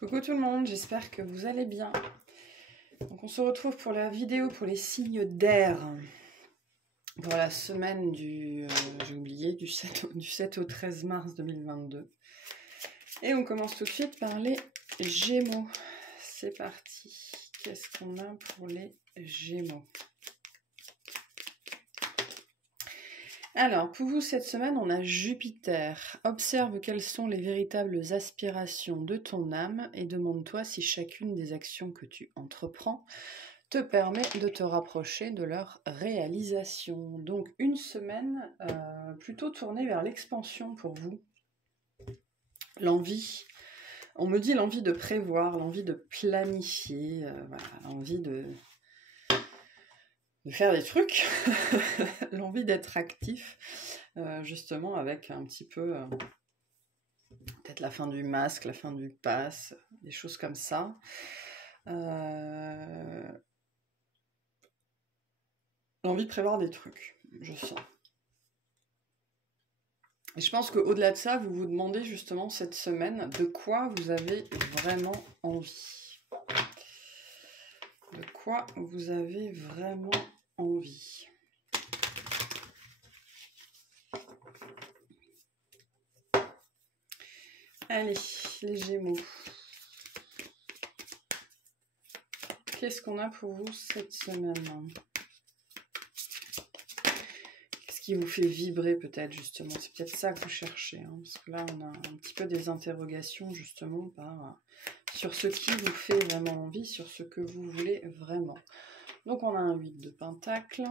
Coucou tout le monde, j'espère que vous allez bien. Donc on se retrouve pour la vidéo pour les signes d'air pour la semaine du, j'ai oublié, du 7 au 13 mars 2022. Et on commence tout de suite par les Gémeaux. C'est parti. Qu'est-ce qu'on a pour les Gémeaux? Alors, pour vous, cette semaine, on a Jupiter. Observe quelles sont les véritables aspirations de ton âme et demande-toi si chacune des actions que tu entreprends te permet de te rapprocher de leur réalisation. Donc, une semaine plutôt tournée vers l'expansion pour vous. L'envie, on me dit l'envie de prévoir, l'envie de planifier, voilà, l'envie de faire des trucs, l'envie d'être actif, justement avec un petit peu, peut-être la fin du masque, la fin du pass, des choses comme ça. L'envie de prévoir des trucs, je sens. Et je pense qu'au-delà de ça, vous vous demandez justement cette semaine de quoi vous avez vraiment envie. De quoi vous avez vraiment envie. Allez, les Gémeaux. Qu'est-ce qu'on a pour vous cette semaine? Qu'est-ce qui vous fait vibrer peut-être justement? C'est peut-être ça que vous cherchez. Hein, parce que là, on a un petit peu des interrogations justement sur ce qui vous fait vraiment envie, sur ce que vous voulez vraiment. Donc on a un 8 de Pentacle.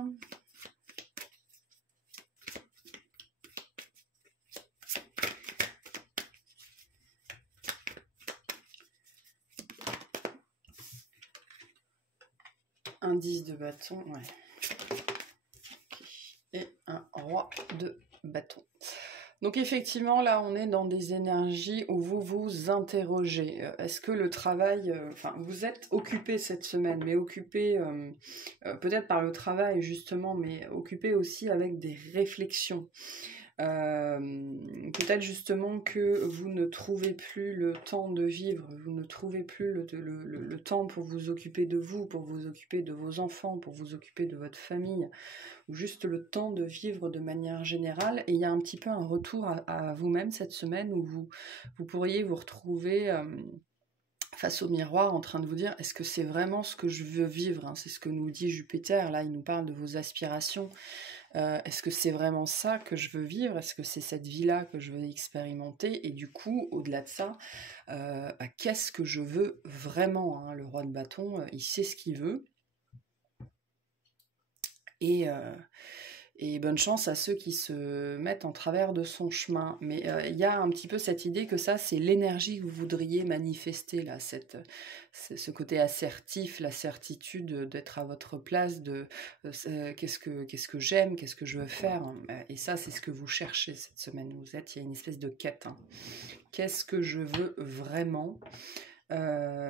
Un 10 de bâton, ouais. Et un roi de bâton. Donc effectivement, là, on est dans des énergies où vous vous interrogez. Est-ce que le travail... Enfin, vous êtes occupé cette semaine, mais occupé peut-être par le travail, justement, mais occupé aussi avec des réflexions. Peut-être justement que vous ne trouvez plus le temps de vivre, vous ne trouvez plus le temps pour vous occuper de vous, pour vous occuper de vos enfants, pour vous occuper de votre famille, ou juste le temps de vivre de manière générale. Et il y a un petit peu un retour à vous-même cette semaine où vous pourriez vous retrouver face au miroir en train de vous dire est-ce que c'est vraiment ce que je veux vivre, hein? C'est ce que nous dit Jupiter, là il nous parle de vos aspirations. Est-ce que c'est vraiment ça que je veux vivre? Est-ce que c'est cette vie-là que je veux expérimenter? Et du coup, au-delà de ça, qu'est-ce que je veux vraiment, hein? Le roi de bâton, il sait ce qu'il veut. Et bonne chance à ceux qui se mettent en travers de son chemin. Mais il y a un petit peu cette idée que ça, c'est l'énergie que vous voudriez manifester, là, ce côté assertif, la certitude d'être à votre place, qu'est-ce que j'aime, qu'est-ce que je veux faire. Et ça, c'est ce que vous cherchez cette semaine. Il y a une espèce de quête. Hein. Qu'est-ce que je veux vraiment ?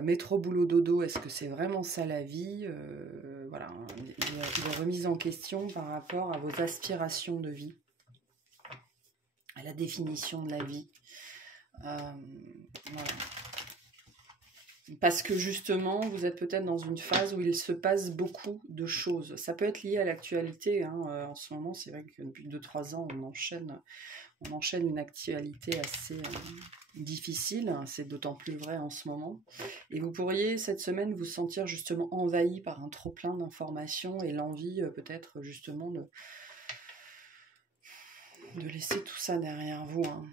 Métro, boulot, dodo, est-ce que c'est vraiment ça la vie? Voilà, des remises en question par rapport à vos aspirations de vie, à la définition de la vie. Voilà. Parce que justement, vous êtes peut-être dans une phase où il se passe beaucoup de choses. Ça peut être lié à l'actualité. Hein. En ce moment, c'est vrai que depuis 2-3 ans, on enchaîne une actualité assez difficile, c'est d'autant plus vrai en ce moment. Et vous pourriez cette semaine vous sentir justement envahi par un trop-plein d'informations et l'envie peut-être justement de laisser tout ça derrière vous. Hein.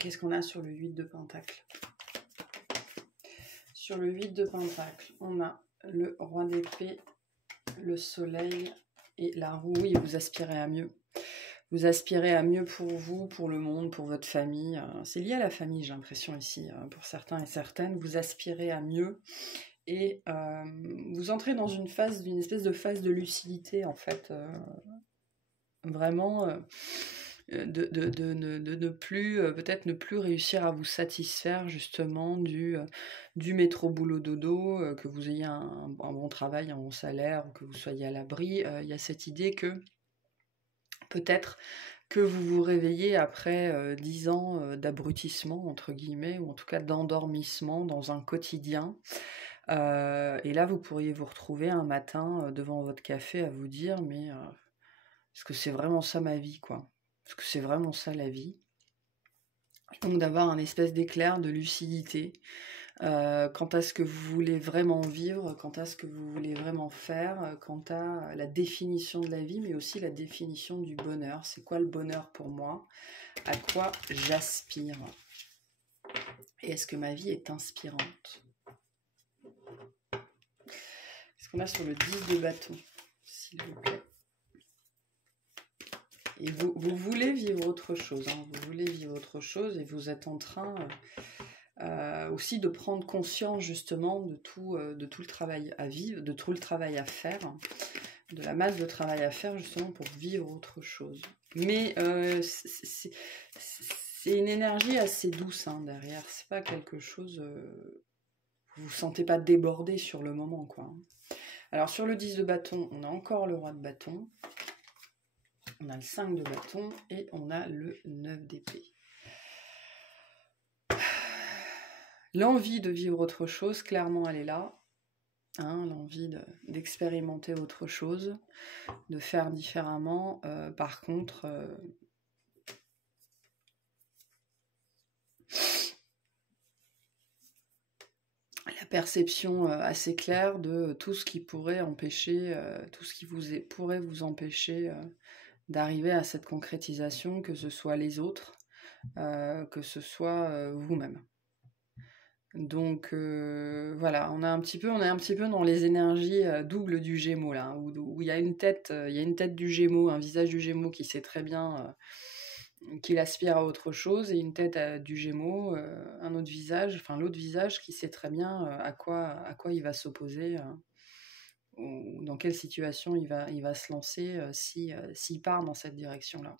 Qu'est-ce qu'on a sur le 8 de Pentacle? Sur le 8 de Pentacle, on a le roi d'épée, le soleil et la roue. Oui, vous aspirez à mieux. Vous aspirez à mieux pour vous, pour le monde, pour votre famille. C'est lié à la famille, j'ai l'impression ici, pour certains et certaines. Vous aspirez à mieux et vous entrez dans une espèce de phase de lucidité, en fait. Vraiment, de plus, peut-être ne plus réussir à vous satisfaire, justement, du métro boulot dodo, que vous ayez un bon travail, un bon salaire, ou que vous soyez à l'abri. Il y a cette idée que peut-être que vous vous réveillez après 10 ans d'abrutissement, entre guillemets, ou en tout cas d'endormissement dans un quotidien. Et là, vous pourriez vous retrouver un matin devant votre café à vous dire, mais est-ce que c'est vraiment ça ma vie, quoi? Est-ce que c'est vraiment ça la vie? Donc d'avoir un espèce d'éclair de lucidité quant à ce que vous voulez vraiment vivre, quant à ce que vous voulez vraiment faire, quant à la définition de la vie, mais aussi la définition du bonheur. C'est quoi le bonheur pour moi? À quoi j'aspire? Et est-ce que ma vie est inspirante? Qu'est-ce qu'on a sur le 10 de bâton, s'il vous plaît? Et vous voulez vivre autre chose, hein, vous voulez vivre autre chose et vous êtes en train aussi de prendre conscience justement de tout le travail à vivre, de tout le travail à faire, de la masse de travail à faire justement pour vivre autre chose. Mais c'est une énergie assez douce hein, derrière, c'est pas quelque chose... vous vous sentez pas débordé sur le moment, quoi. Alors sur le 10 de bâton, on a encore le roi de bâton. On a le 5 de bâton et on a le 9 d'épée. L'envie de vivre autre chose, clairement, elle est là. Hein, l'envie d'expérimenter autre chose, de faire différemment. Par contre, la perception assez claire de tout ce qui pourrait empêcher, tout ce qui pourrait vous empêcher d'arriver à cette concrétisation, que ce soit les autres, que ce soit vous-même. Donc voilà, on est un petit peu dans les énergies doubles du Gémeaux là, où il y a une tête, du Gémeaux, un visage du Gémeaux qui sait très bien qu'il aspire à autre chose, et une tête du Gémeaux, un autre visage, enfin l'autre visage qui sait très bien à quoi il va s'opposer. Ou dans quelle situation il va se lancer s'il part dans cette direction-là.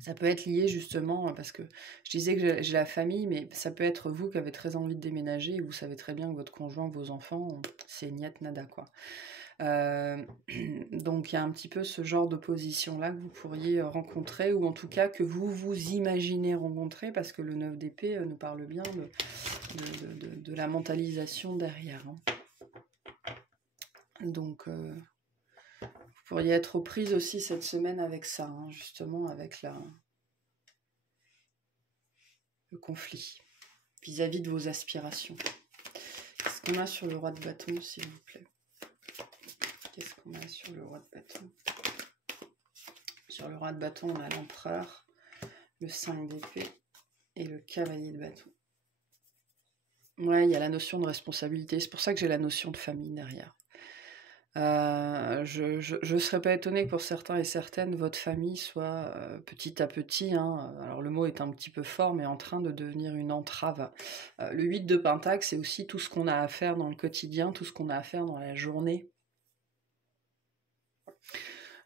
Ça peut être lié justement, parce que je disais que j'ai la famille, mais ça peut être vous qui avez très envie de déménager et vous savez très bien que votre conjoint, vos enfants, c'est niet nada, quoi. Donc il y a un petit peu ce genre d'opposition-là que vous pourriez rencontrer, ou en tout cas que vous vous imaginez rencontrer, parce que le 9 d'épée nous parle bien de la mentalisation derrière. Hein. Donc... vous pourriez être aux prises aussi cette semaine avec ça, hein, justement avec le conflit vis-à-vis de vos aspirations. Qu'est-ce qu'on a sur le roi de bâton, s'il vous plaît? Qu'est-ce qu'on a sur le roi de bâton? Sur le roi de bâton, on a l'empereur, le 5 d'épée et le cavalier de bâton. Ouais, il y a la notion de responsabilité. C'est pour ça que j'ai la notion de famille derrière. Je ne serais pas étonnée que pour certains et certaines, votre famille soit petit à petit, hein, alors le mot est un petit peu fort, mais en train de devenir une entrave. Le 8 de Pentacle, c'est aussi tout ce qu'on a à faire dans le quotidien, tout ce qu'on a à faire dans la journée.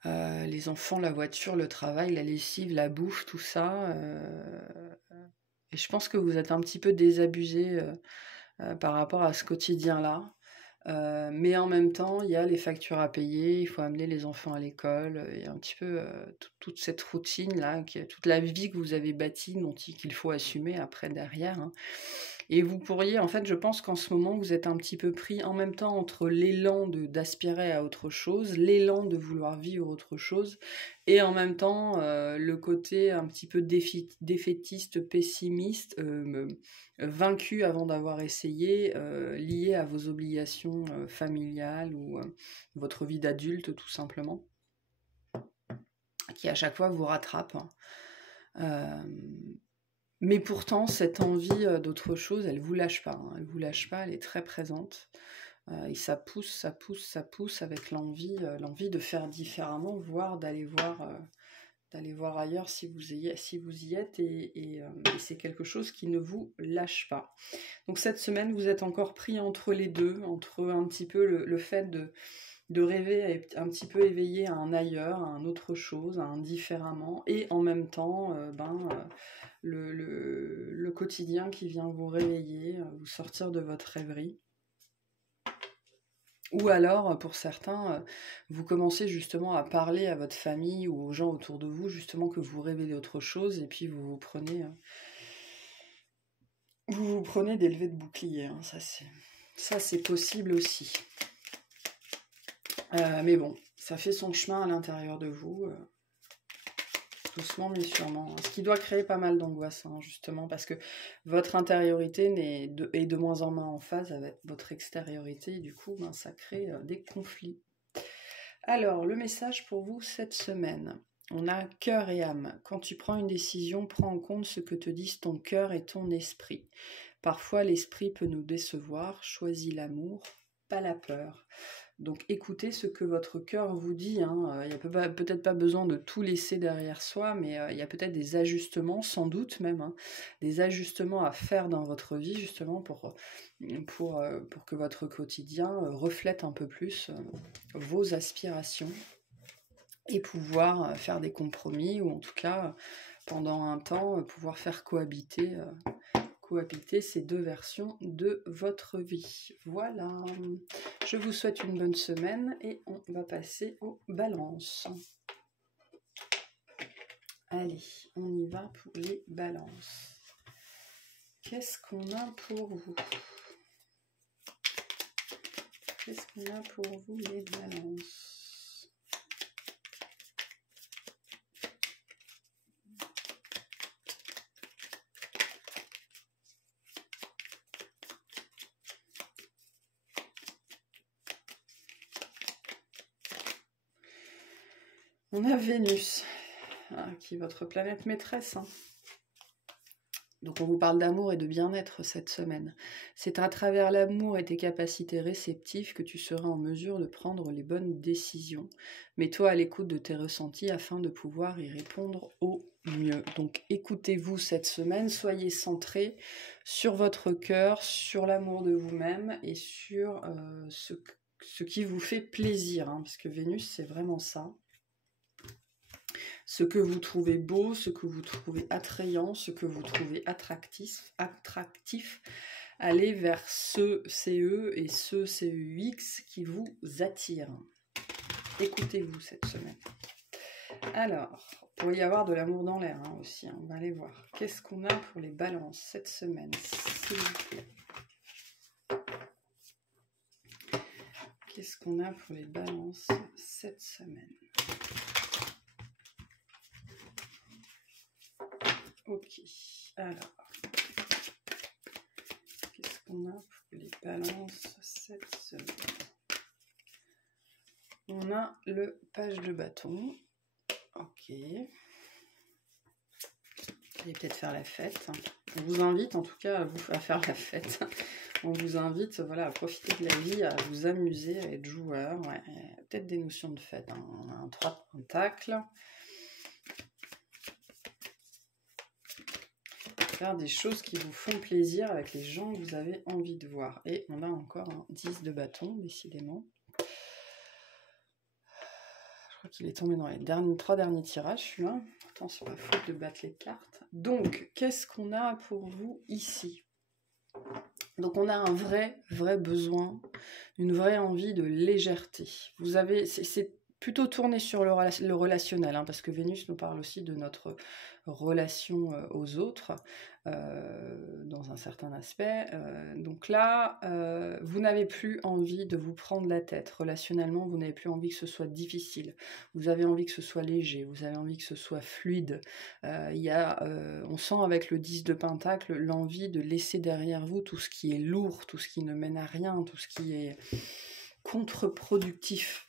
Les enfants, la voiture, le travail, la lessive, la bouffe, tout ça. Et je pense que vous êtes un petit peu désabusé par rapport à ce quotidien-là. Mais en même temps, il y a les factures à payer, il faut amener les enfants à l'école, il y a un petit peu toute cette routine-là, toute la vie que vous avez bâtie, qu'il faut assumer après derrière. Hein. Et vous pourriez, en fait, je pense qu'en ce moment, vous êtes un petit peu pris en même temps entre l'élan d'aspirer à autre chose, l'élan de vouloir vivre autre chose, et en même temps, le côté un petit peu défaitiste, pessimiste, vaincu avant d'avoir essayé, lié à vos obligations familiales ou votre vie d'adulte, tout simplement, qui à chaque fois vous rattrape. Mais pourtant, cette envie d'autre chose, elle vous lâche pas. Hein. Elle vous lâche pas, elle est très présente. Et ça pousse avec l'envie de faire différemment, voire d'aller voir ailleurs si vous y êtes. Et c'est quelque chose qui ne vous lâche pas. Donc cette semaine, vous êtes encore pris entre les deux, entre un petit peu le fait de rêver un petit peu éveillé à un ailleurs, à un autre chose, à un différemment, et en même temps, le quotidien qui vient vous réveiller, vous sortir de votre rêverie. Ou alors, pour certains, vous commencez justement à parler à votre famille ou aux gens autour de vous, justement que vous révélez autre chose, et puis vous vous prenez des levées de bouclier, hein. Ça c'est possible aussi. Mais bon, ça fait son chemin à l'intérieur de vous, doucement mais sûrement. Ce qui doit créer pas mal d'angoisse, hein, justement, parce que votre intériorité est de moins en moins en phase avec votre extériorité, et du coup, ben, ça crée des conflits. Alors, le message pour vous cette semaine. On a cœur et âme. Quand tu prends une décision, prends en compte ce que te disent ton cœur et ton esprit. Parfois, l'esprit peut nous décevoir. Choisis l'amour, pas la peur. Donc écoutez ce que votre cœur vous dit, hein. Il n'y a peut-être pas besoin de tout laisser derrière soi, mais il y a peut-être des ajustements, sans doute même, hein, des ajustements à faire dans votre vie, justement, pour que votre quotidien reflète un peu plus vos aspirations et pouvoir faire des compromis, ou en tout cas, pendant un temps, pouvoir faire cohabiter ces deux versions de votre vie. Voilà, je vous souhaite une bonne semaine et on va passer aux balances. Allez, on y va pour les balances. Qu'est-ce qu'on a pour vous? Qu'est-ce qu'on a pour vous les balances? On a Vénus, qui est votre planète maîtresse, hein. Donc on vous parle d'amour et de bien-être cette semaine. C'est à travers l'amour et tes capacités réceptives que tu seras en mesure de prendre les bonnes décisions. Mets-toi à l'écoute de tes ressentis afin de pouvoir y répondre au mieux. Donc écoutez-vous cette semaine, soyez centrés sur votre cœur, sur l'amour de vous-même et sur ce qui vous fait plaisir, hein, parce que Vénus c'est vraiment ça. Ce que vous trouvez beau, ce que vous trouvez attrayant, ce que vous trouvez attractif, allez vers ce CE et ce CEX qui vous attirent. Écoutez-vous cette semaine. Alors, il pourrait y avoir de l'amour dans l'air, hein, aussi, hein, on va aller voir. Qu'est-ce qu'on a pour les balances cette semaine, s'il vous plaît? Qu'est-ce qu'on a pour les balances cette semaine? Ok, alors, qu'est-ce qu'on a pour les balances cette semaine? On a le page de bâton. Ok. Vous allez peut-être faire la fête. On vous invite en tout cas à faire la fête. On vous invite, voilà, à profiter de la vie, à vous amuser, à être joueur. Ouais. Peut-être des notions de fête, hein. On a un 3 de pentacle. Faire des choses qui vous font plaisir avec les gens que vous avez envie de voir. Et on a encore un 10 de bâton, décidément. Je crois qu'il est tombé dans les 3 derniers tirages, celui-là. Pourtant, c'est pas faute de battre les cartes. Donc, qu'est-ce qu'on a pour vous ici? Donc, on a un vrai besoin, une vraie envie de légèreté. Vous avez, c'est plutôt tourné sur le relationnel, hein, parce que Vénus nous parle aussi de notre relation aux autres, dans un certain aspect. Donc là, vous n'avez plus envie de vous prendre la tête. Relationnellement, vous n'avez plus envie que ce soit difficile. Vous avez envie que ce soit léger, vous avez envie que ce soit fluide. On sent avec le 10 de pentacle l'envie de laisser derrière vous tout ce qui est lourd, tout ce qui ne mène à rien, tout ce qui est contre-productif.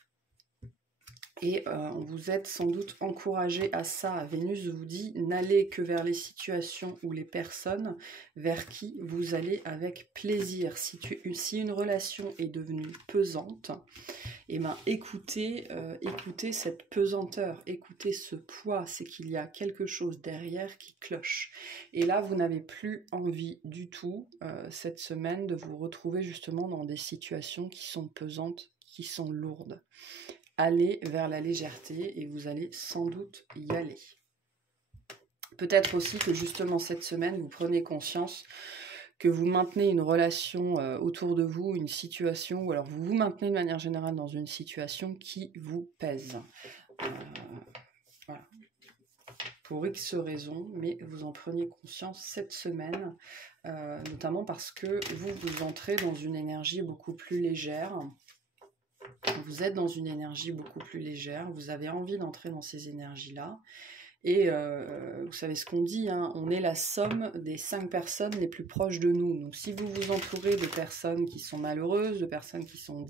Et vous êtes sans doute encouragé à ça. Vénus vous dit, n'allez que vers les situations ou les personnes vers qui vous allez avec plaisir. Si une relation est devenue pesante, eh ben, écoutez cette pesanteur, écoutez ce poids, c'est qu'il y a quelque chose derrière qui cloche. Et là, vous n'avez plus envie du tout, cette semaine, de vous retrouver justement dans des situations qui sont pesantes, qui sont lourdes. Allez vers la légèreté et vous allez sans doute y aller. Peut-être aussi que justement cette semaine, vous prenez conscience que vous maintenez une relation autour de vous, une situation, ou alors vous vous maintenez de manière générale dans une situation qui vous pèse. Voilà. Pour X raisons, mais vous en preniez conscience cette semaine, notamment parce que vous entrez dans une énergie beaucoup plus légère. Vous êtes dans une énergie beaucoup plus légère, vous avez envie d'entrer dans ces énergies-là. Et vous savez ce qu'on dit, hein, on est la somme des 5 personnes les plus proches de nous. Donc si vous vous entourez de personnes qui sont malheureuses, de personnes qui sont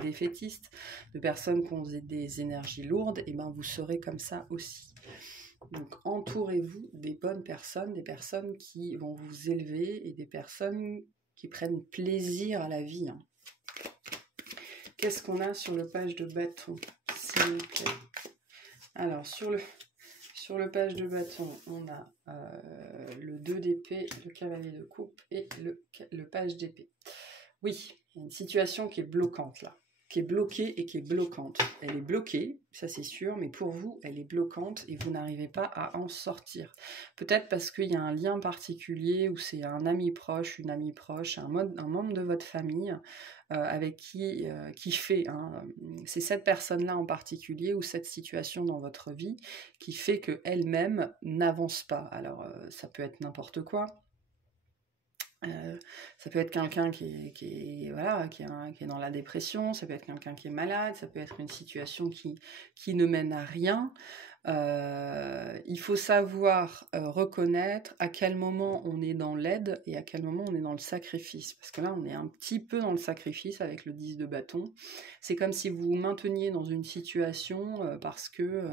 défaitistes, de personnes qui ont des énergies lourdes, et ben vous serez comme ça aussi. Donc entourez-vous des bonnes personnes, des personnes qui vont vous élever et des personnes qui prennent plaisir à la vie. Hein. Qu'est-ce qu'on a sur le page de bâton, s'il vous plaît? Alors, sur le page de bâton, on a le 2 d'épée, le cavalier de coupe et le page d'épée. Oui, il y a une situation qui est bloquante là, qui est bloquée et qui est bloquante. Elle est bloquée, ça c'est sûr, mais pour vous, elle est bloquante et vous n'arrivez pas à en sortir. Peut-être parce qu'il y a un lien particulier où c'est un ami proche, une amie proche, un membre de votre famille avec qui fait, hein, c'est cette personne-là en particulier ou cette situation dans votre vie qui fait qu'elle-même n'avance pas. Alors ça peut être n'importe quoi. Ça peut être quelqu'un qui est dans la dépression, ça peut être quelqu'un qui est malade, ça peut être une situation qui ne mène à rien. Il faut savoir reconnaître à quel moment on est dans l'aide et à quel moment on est dans le sacrifice. Parce que là, on est un petit peu dans le sacrifice avec le 10 de bâton. C'est comme si vous vous mainteniez dans une situation parce que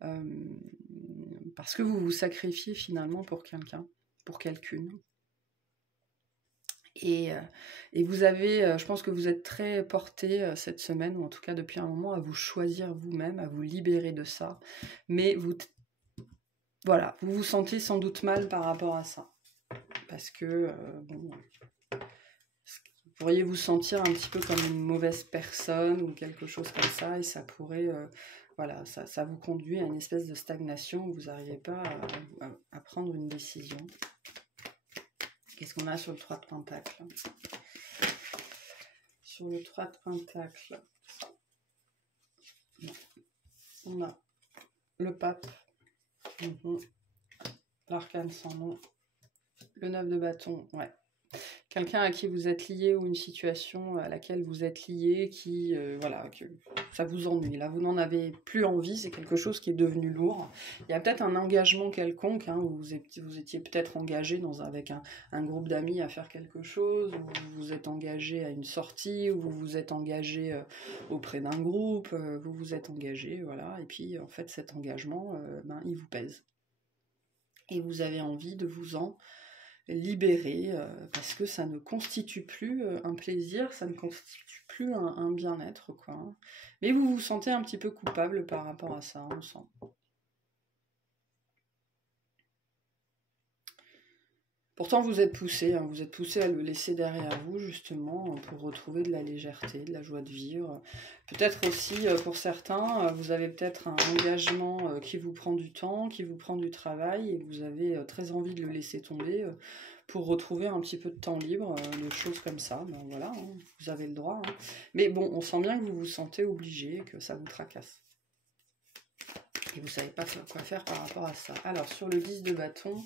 vous vous sacrifiez finalement pour quelqu'un, pour quelqu'une. Et vous avez, je pense que vous êtes très porté cette semaine, ou en tout cas depuis un moment, à vous choisir vous-même, à vous libérer de ça. Mais vous vous sentez sans doute mal par rapport à ça. Parce que vous pourriez vous sentir un petit peu comme une mauvaise personne ou quelque chose comme ça, et ça pourrait, ça vous conduit à une espèce de stagnation où vous n'arrivez pas à prendre une décision. Qu'est-ce qu'on a sur le 3 de Pentacle ? Sur le 3 de Pentacle, on a le pape, l'arcane sans nom, le 9 de bâton, ouais. Quelqu'un à qui vous êtes lié ou une situation à laquelle vous êtes lié que ça vous ennuie. Là, vous n'en avez plus envie, c'est quelque chose qui est devenu lourd. Il y a peut-être un engagement quelconque, hein, où vous étiez peut-être engagé avec un groupe d'amis à faire quelque chose, ou vous vous êtes engagé à une sortie, ou vous vous êtes engagé auprès d'un groupe, vous vous êtes engagé, voilà. Et puis, en fait, cet engagement, il vous pèse. Et vous avez envie de vous en libérer, parce que ça ne constitue plus un plaisir, ça ne constitue plus un bien-être, quoi. Mais vous vous sentez un petit peu coupable par rapport à ça, on sent. Pourtant, vous êtes poussé à le laisser derrière vous, justement, pour retrouver de la légèreté, de la joie de vivre. Peut-être aussi, pour certains, vous avez peut-être un engagement qui vous prend du temps, qui vous prend du travail, et vous avez très envie de le laisser tomber pour retrouver un petit peu de temps libre, de choses comme ça. Ben voilà, hein, vous avez le droit. Hein. Mais bon, on sent bien que vous vous sentez obligé, que ça vous tracasse. Et vous ne savez pas quoi faire par rapport à ça. Alors, sur le 10 de bâton,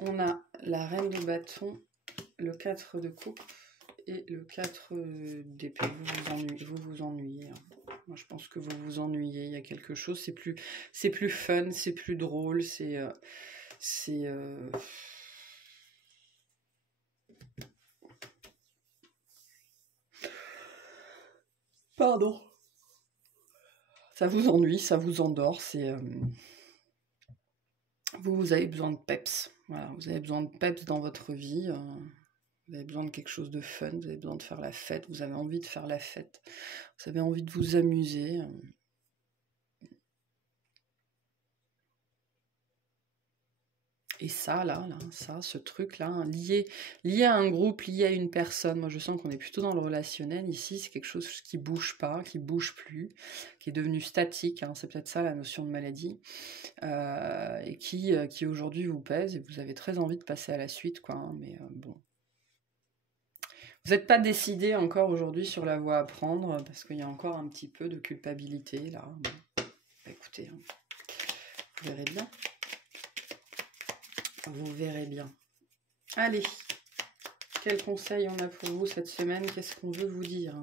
on a la reine de bâton, le 4 de coupe et le 4 d'épée. Vous vous ennuyez. Hein. Moi, je pense que vous vous ennuyez. Il y a quelque chose, c'est plus fun, c'est plus drôle, Pardon. Ça vous ennuie, ça vous endort, vous avez besoin de peps. Voilà, vous avez besoin de peps dans votre vie. Vous avez besoin de quelque chose de fun, vous avez besoin de faire la fête, vous avez envie de faire la fête, vous avez envie de vous amuser. Et ça, ça, ce truc-là, hein, lié à un groupe, lié à une personne, moi je sens qu'on est plutôt dans le relationnel ici, c'est quelque chose qui bouge pas, qui bouge plus, qui est devenu statique, hein, c'est peut-être ça la notion de maladie, et qui aujourd'hui vous pèse, et vous avez très envie de passer à la suite, quoi, hein, mais bon. Vous n'êtes pas décidé encore aujourd'hui sur la voie à prendre, parce qu'il y a encore un petit peu de culpabilité, là. Bon, bah, écoutez, hein, vous verrez bien. Vous verrez bien. Allez, quel conseil on a pour vous cette semaine? Qu'est-ce qu'on veut vous dire?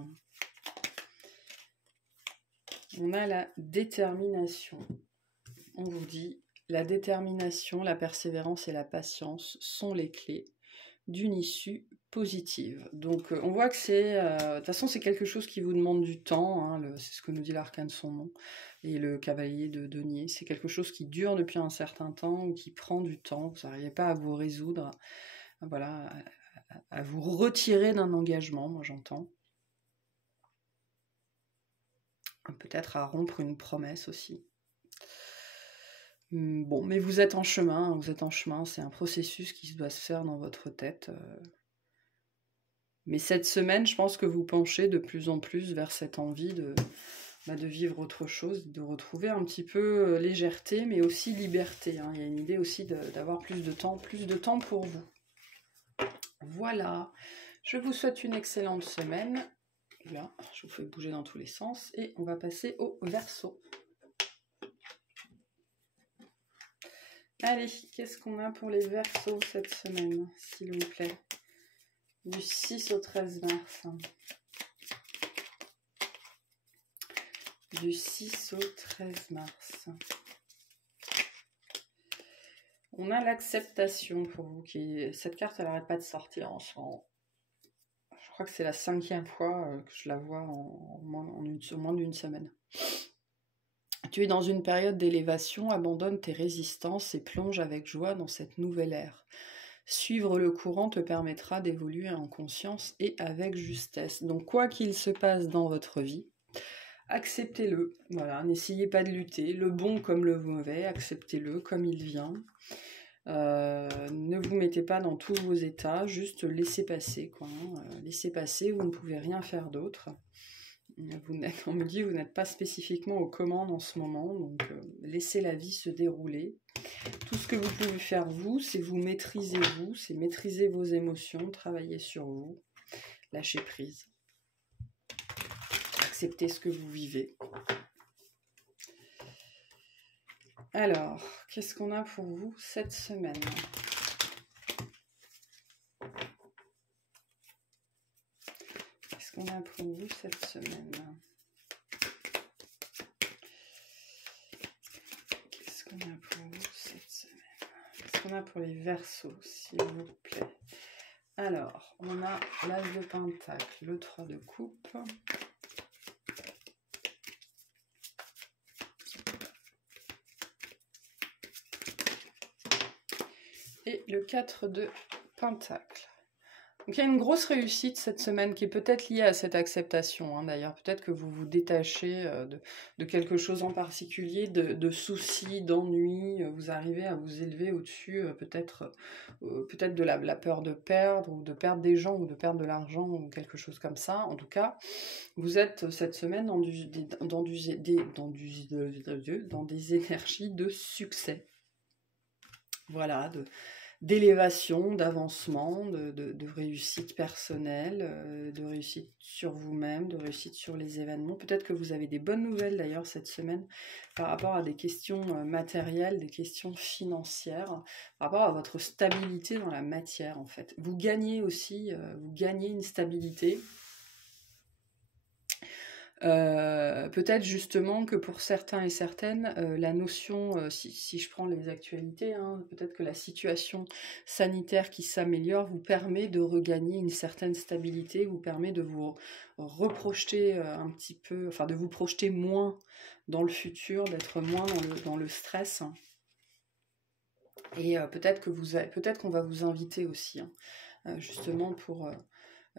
On a la détermination. On vous dit, la détermination, la persévérance et la patience sont les clés d'une issue positive. Donc on voit que c'est, de toute façon c'est quelque chose qui vous demande du temps, hein, c'est ce que nous dit l'arcane son nom, et le cavalier de denier, c'est quelque chose qui dure depuis un certain temps, ou qui prend du temps, vous n'arrivez pas à vous résoudre, voilà, à vous retirer d'un engagement, moi j'entends. Peut-être à rompre une promesse aussi. Bon, mais vous êtes en chemin, c'est un processus qui doit se faire dans votre tête. Mais cette semaine, je pense que vous penchez de plus en plus vers cette envie de vivre autre chose, de retrouver un petit peu légèreté, mais aussi liberté, hein. Il y a une idée aussi d'avoir plus de temps pour vous. Voilà, je vous souhaite une excellente semaine. Là, je vous fais bouger dans tous les sens et on va passer au Verseau. Allez, qu'est-ce qu'on a pour les Verseaux cette semaine, s'il vous plaît? Du 6 au 13 mars. Du 6 au 13 mars. On a l'acceptation pour vous. Cette carte, elle n'arrête pas de sortir en ce moment. Je crois que c'est la 5e fois que je la vois en moins d'une semaine. Tu es dans une période d'élévation, abandonne tes résistances et plonge avec joie dans cette nouvelle ère. Suivre le courant te permettra d'évoluer en conscience et avec justesse. Donc quoi qu'il se passe dans votre vie, acceptez-le. Voilà, n'essayez pas de lutter, le bon comme le mauvais, acceptez-le comme il vient. Ne vous mettez pas dans tous vos états, juste laissez passer, quoi. Laissez passer, vous ne pouvez rien faire d'autre. On me dit, vous n'êtes pas spécifiquement aux commandes en ce moment, donc laissez la vie se dérouler. Tout ce que vous pouvez faire, vous, c'est vous, c'est maîtriser vos émotions, travailler sur vous, lâcher prise. Accepter ce que vous vivez. Alors, qu'est-ce qu'on a pour vous cette semaine ? Qu'est-ce qu'on a pour vous cette semaine ? Qu'est-ce qu'on a pour vous cette semaine ? Qu'est-ce qu'on a pour les Verseaux, s'il vous plaît ? Alors, on a l'As de Pentacle, le 3 de coupe. Et le 4 de Pentacle. Donc il y a une grosse réussite cette semaine qui est peut-être liée à cette acceptation, hein, d'ailleurs. Peut-être que vous vous détachez de quelque chose en particulier, de soucis, d'ennuis. Vous arrivez à vous élever au-dessus, peut-être de la peur de perdre, ou de perdre des gens, ou de perdre de l'argent, ou quelque chose comme ça. En tout cas, vous êtes cette semaine dans des énergies de succès. Voilà, d'élévation, d'avancement, de réussite personnelle, de réussite sur vous-même, de réussite sur les événements. Peut-être que vous avez des bonnes nouvelles d'ailleurs cette semaine par rapport à des questions matérielles, des questions financières, par rapport à votre stabilité dans la matière en fait. Vous gagnez aussi, une stabilité. Peut-être justement que pour certains et certaines, la notion, si je prends les actualités, hein, peut-être que la situation sanitaire qui s'améliore vous permet de regagner une certaine stabilité, vous permet de vous reprojeter un petit peu, enfin de vous projeter moins dans le futur, d'être moins dans le stress. Et peut-être qu'on va vous inviter aussi, hein, justement pour...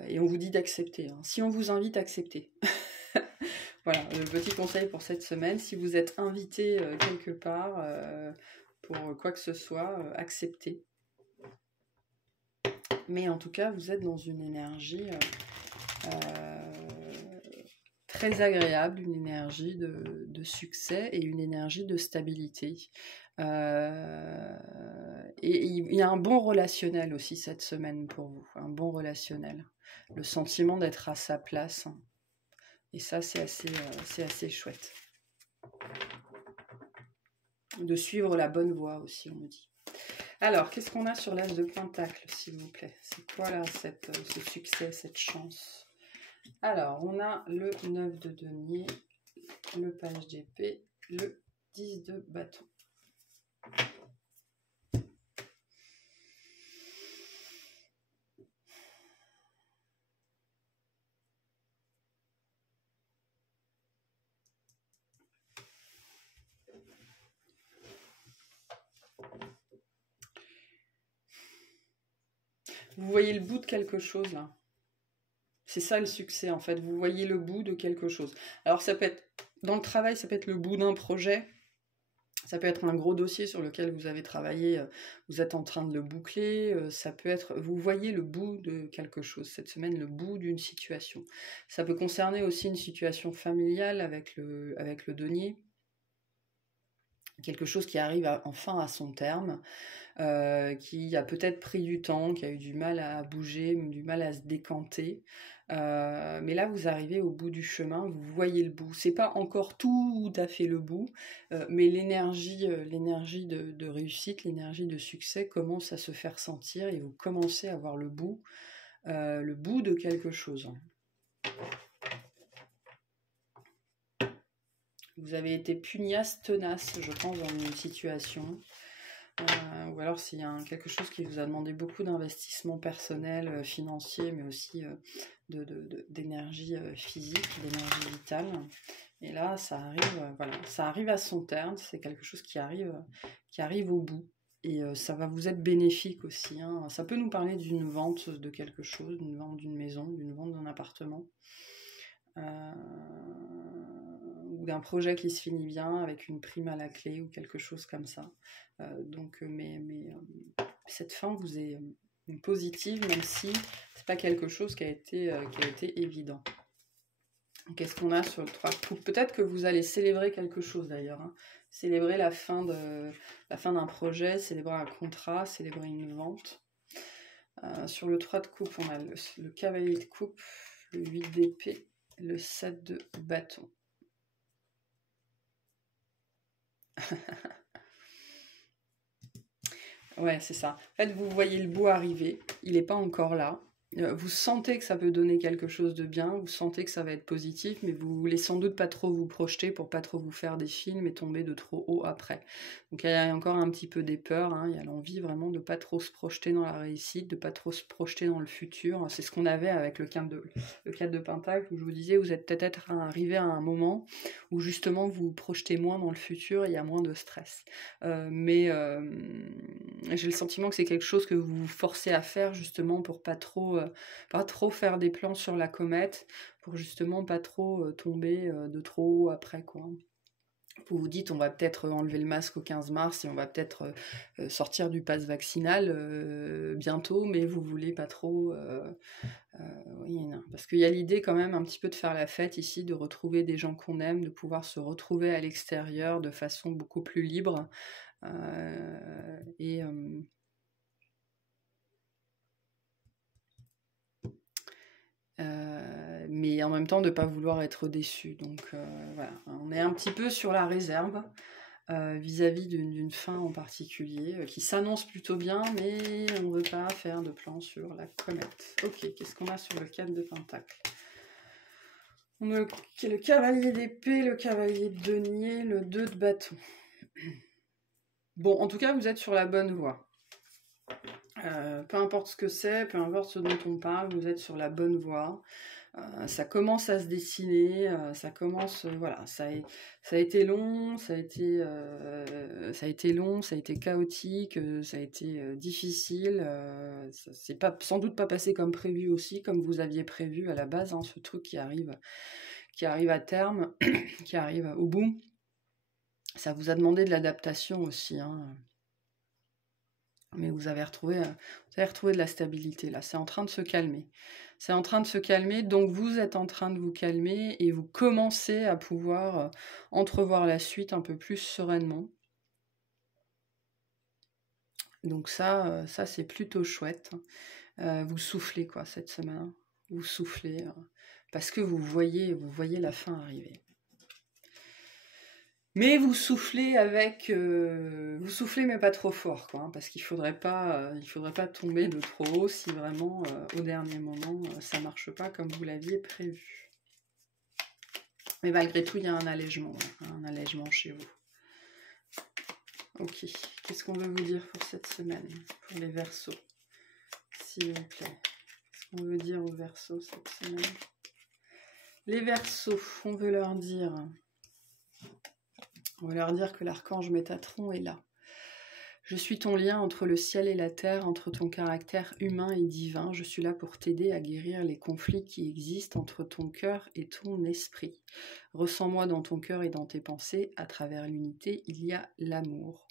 et on vous dit d'accepter. Hein. Si on vous invite, acceptez. Voilà, le petit conseil pour cette semaine. Si vous êtes invité quelque part, pour quoi que ce soit, accepter. Mais en tout cas, vous êtes dans une énergie très agréable, une énergie de succès et une énergie de stabilité. Et il y a un bon relationnel aussi cette semaine pour vous, un bon relationnel. Le sentiment d'être à sa place. Et ça, c'est assez chouette. De suivre la bonne voie aussi, on me dit. Alors, qu'est-ce qu'on a sur l'As de Pentacle, s'il vous plaît? C'est quoi là, ce succès, cette chance? Alors, on a le 9 de denier, le page d'épée, le 10 de bâton. Vous voyez le bout de quelque chose là. C'est ça le succès en fait. Vous voyez le bout de quelque chose. Alors ça peut être, dans le travail, ça peut être le bout d'un projet. Ça peut être un gros dossier sur lequel vous avez travaillé, vous êtes en train de le boucler. Ça peut être, vous voyez le bout de quelque chose. Cette semaine, le bout d'une situation. Ça peut concerner aussi une situation familiale avec le denier. Quelque chose qui arrive enfin à son terme. Qui a peut-être pris du temps, qui a eu du mal à bouger, du mal à se décanter. Mais là, vous arrivez au bout du chemin, vous voyez le bout. C'est pas encore tout à fait le bout, mais l'énergie de réussite, l'énergie de succès commence à se faire sentir et vous commencez à voir le bout de quelque chose. Vous avez été pugnace, tenace, je pense, dans une situation. Ou alors s'il y a quelque chose qui vous a demandé beaucoup d'investissement personnel, financier, mais aussi d'énergie physique, d'énergie vitale. Et là, ça arrive, voilà, ça arrive à son terme, c'est quelque chose qui arrive au bout. Et ça va vous être bénéfique aussi. Hein. Ça peut nous parler d'une vente de quelque chose, d'une vente d'une maison, d'une vente d'un appartement. Ou d'un projet qui se finit bien avec une prime à la clé ou quelque chose comme ça. Mais cette fin vous est positive, même si c'est pas quelque chose qui a été évident. Qu'est-ce qu'on a sur le 3 de coupe? Peut-être que vous allez célébrer quelque chose d'ailleurs. Hein. Célébrer la fin d'un projet, célébrer un contrat, célébrer une vente. Sur le 3 de coupe, on a le cavalier de coupe, le 8 d'épée, le 7 de bâton. Ouais, c'est ça. En fait, vous voyez le bout arriver, il n'est pas encore là. Vous sentez que ça peut donner quelque chose de bien, vous sentez que ça va être positif, mais vous voulez sans doute pas trop vous projeter pour pas trop vous faire des films et tomber de trop haut après. Donc il y a encore un petit peu des peurs, hein, il y a l'envie vraiment de pas trop se projeter dans la réussite, de pas trop se projeter dans le futur. C'est ce qu'on avait avec le 4 de Pentacle, où je vous disais, vous êtes peut-être arrivé à un moment où justement vous vous projetez moins dans le futur et il y a moins de stress. Mais j'ai le sentiment que c'est quelque chose que vous vous forcez à faire justement pour pas trop faire des plans sur la comète, pour justement pas trop tomber de trop haut après, quoi. Vous vous dites, on va peut-être enlever le masque au 15 mars et on va peut-être sortir du pass vaccinal bientôt, mais vous voulez pas trop... oui, non. Parce qu'il y a l'idée quand même un petit peu de faire la fête ici, de retrouver des gens qu'on aime, de pouvoir se retrouver à l'extérieur de façon beaucoup plus libre. Mais en même temps de ne pas vouloir être déçu. Donc voilà, on est un petit peu sur la réserve vis-à-vis d'une fin en particulier qui s'annonce plutôt bien, mais on ne veut pas faire de plan sur la comète. Ok, qu'est-ce qu'on a sur le 4 de Pentacle? On a le cavalier d'épée, le cavalier de denier, le 2 de bâton. Bon, en tout cas, vous êtes sur la bonne voie. Peu importe ce que c'est, peu importe ce dont on parle, vous êtes sur la bonne voie. Ça commence à se dessiner, ça commence, voilà, ça a été long, ça a été long, ça a été chaotique, ça a été difficile, c'est sans doute pas passé comme prévu aussi, comme vous aviez prévu à la base, hein, ce truc qui arrive à terme, qui arrive au bout. Ça vous a demandé de l'adaptation aussi, hein. Mais vous avez retrouvé de la stabilité, là. C'est en train de se calmer. C'est en train de se calmer, donc vous êtes en train de vous calmer et vous commencez à pouvoir entrevoir la suite un peu plus sereinement. Donc ça c'est plutôt chouette. Vous soufflez, quoi, cette semaine. Vous soufflez, parce que vous voyez la fin arriver. Mais vous soufflez avec... vous soufflez mais pas trop fort, quoi, hein, parce qu'il faudrait pas tomber de trop haut si vraiment, au dernier moment, ça marche pas comme vous l'aviez prévu. Mais malgré tout, il y a un allègement chez vous. Ok, qu'est-ce qu'on veut vous dire pour cette semaine, pour les Verseaux, s'il vous plaît? Qu'est-ce qu'on veut dire aux Verseaux cette semaine? Les Verseaux, on veut leur dire... On va leur dire que l'archange Métatron est là. Je suis ton lien entre le ciel et la terre, entre ton caractère humain et divin. Je suis là pour t'aider à guérir les conflits qui existent entre ton cœur et ton esprit. Ressens-moi dans ton cœur et dans tes pensées. À travers l'unité, il y a l'amour.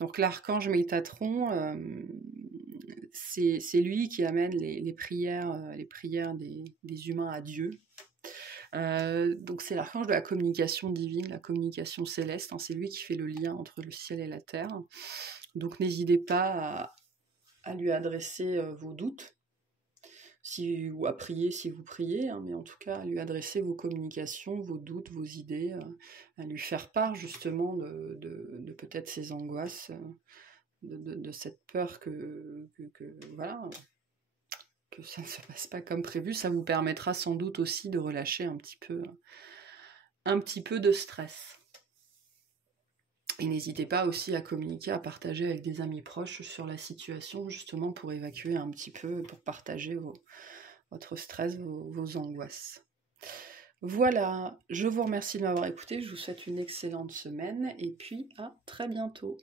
Donc l'archange Métatron, c'est lui qui amène les prières des humains à Dieu. Donc c'est l'archange de la communication divine, la communication céleste, hein, c'est lui qui fait le lien entre le ciel et la terre. Donc n'hésitez pas à lui adresser vos doutes, ou à prier si vous priez, hein, mais en tout cas à lui adresser vos communications, vos doutes, vos idées, à lui faire part justement de peut-être ces angoisses, de cette peur que voilà, que ça ne se passe pas comme prévu. Ça vous permettra sans doute aussi de relâcher un petit peu de stress. Et n'hésitez pas aussi à communiquer, à partager avec des amis proches sur la situation, justement pour évacuer un petit peu, pour partager votre stress, vos angoisses. Voilà, je vous remercie de m'avoir écouté, je vous souhaite une excellente semaine et puis à très bientôt.